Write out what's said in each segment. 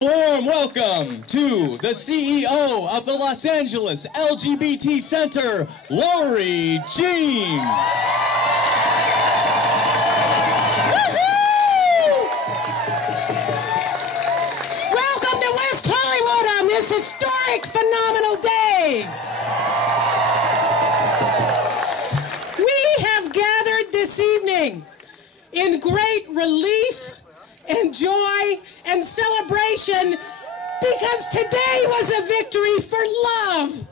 Warm welcome to the CEO of the Los Angeles LGBT Center, Lorri Jean. Welcome to West Hollywood on this historic, phenomenal day. We have gathered this evening in great relief and joy and celebration because today was a victory for love.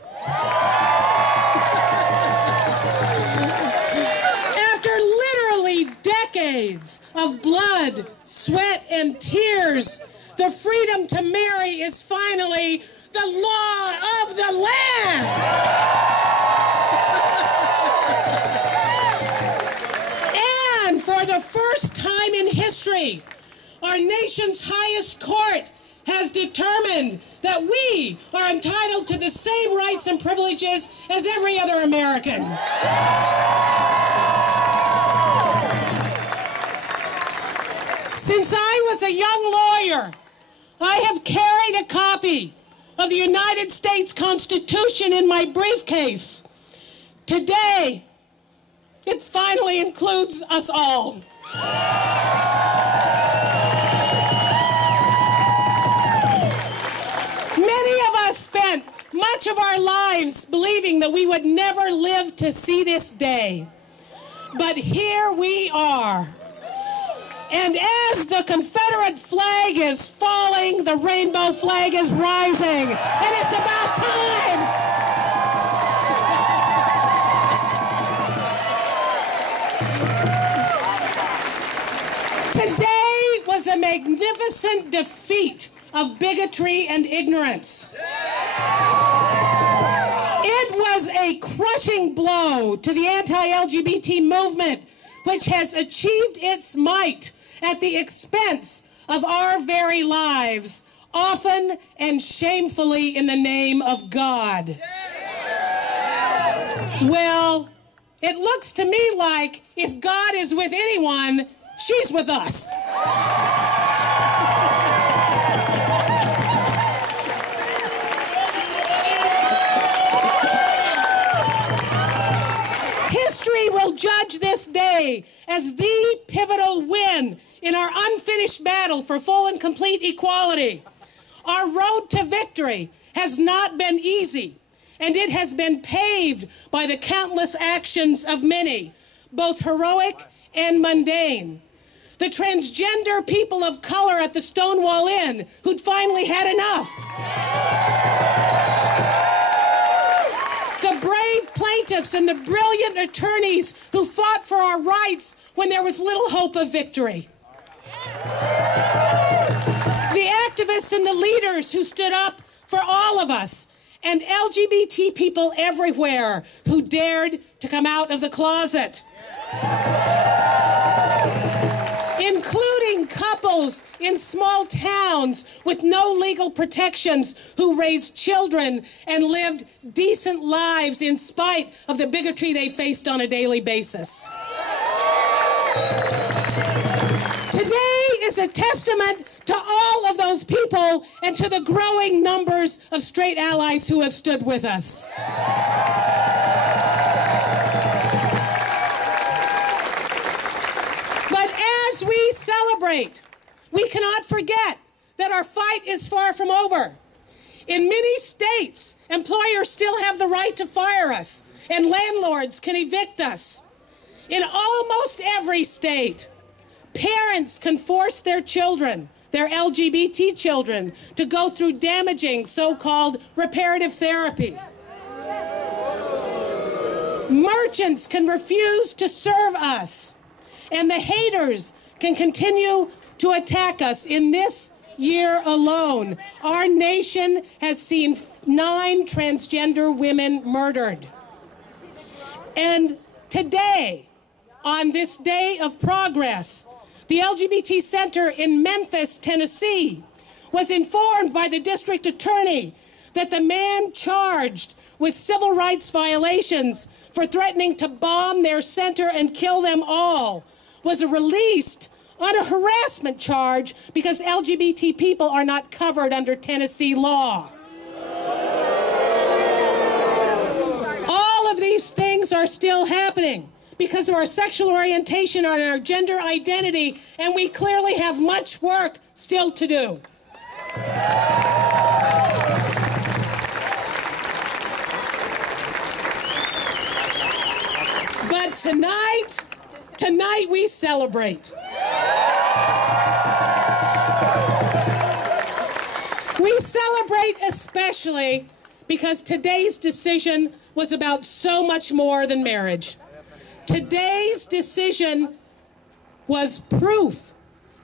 After literally decades of blood, sweat, and tears, the freedom to marry is finally the law of the land. And for the first time in history, our nation's highest court has determined that we are entitled to the same rights and privileges as every other American. Since I was a young lawyer, I have carried a copy of the United States Constitution in my briefcase. Today, it finally includes us all. Spent much of our lives believing that we would never live to see this day. But here we are. And as the Confederate flag is falling, the rainbow flag is rising. And it's about time. Today was a magnificent defeat of bigotry and ignorance. It was a crushing blow to the anti-LGBT movement, which has achieved its might at the expense of our very lives, often and shamefully in the name of God. Well, it looks to me like if God is with anyone, she's with us. History will judge this day as the pivotal win in our unfinished battle for full and complete equality. Our road to victory has not been easy, and it has been paved by the countless actions of many, both heroic and mundane. The transgender people of color at the Stonewall Inn who'd finally had enough. The brave plaintiffs and the brilliant attorneys who fought for our rights when there was little hope of victory. The activists and the leaders who stood up for all of us, and LGBT people everywhere who dared to come out of the closet. Including couples in small towns with no legal protections who raised children and lived decent lives in spite of the bigotry they faced on a daily basis. Today is a testament to all of those people and to the growing numbers of straight allies who have stood with us. As we celebrate, we cannot forget that our fight is far from over. In many states, employers still have the right to fire us, and landlords can evict us. In almost every state, parents can force their children, their LGBT children, to go through damaging so-called reparative therapy. Merchants can refuse to serve us, and the haters can continue to attack us. In this year alone, our nation has seen 9 transgender women murdered. And today, on this day of progress, the LGBT Center in Memphis, Tennessee, was informed by the district attorney that the man charged with civil rights violations for threatening to bomb their center and kill them all was released on a harassment charge because LGBT people are not covered under Tennessee law. All of these things are still happening because of our sexual orientation and our gender identity, and we clearly have much work still to do. But tonight we celebrate. We celebrate especially because today's decision was about so much more than marriage. Today's decision was proof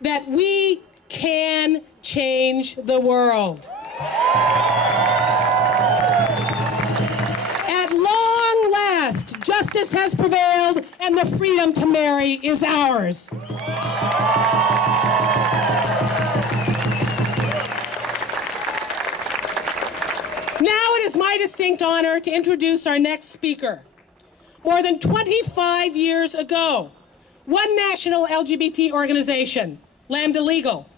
that we can change the world. At long last, justice has prevailed and the freedom to marry is ours. Now it is my distinct honor to introduce our next speaker. More than 25 years ago, one national LGBT organization, Lambda Legal,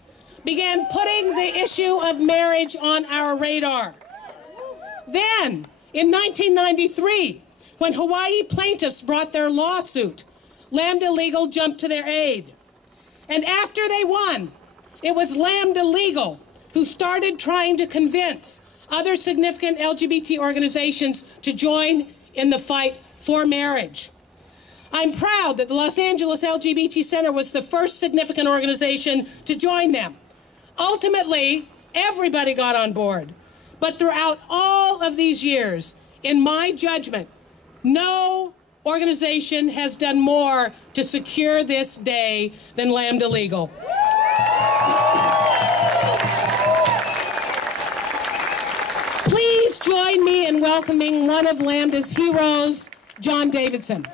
began putting the issue of marriage on our radar. Then, in 1993, when Hawaii plaintiffs brought their lawsuit, Lambda Legal jumped to their aid. And after they won, it was Lambda Legal who started trying to convince other significant LGBT organizations to join in the fight for marriage. I'm proud that the Los Angeles LGBT Center was the first significant organization to join them. Ultimately, everybody got on board. But throughout all of these years, in my judgment, no organization has done more to secure this day than Lambda Legal. Please join me in welcoming one of Lambda's heroes, John Davidson.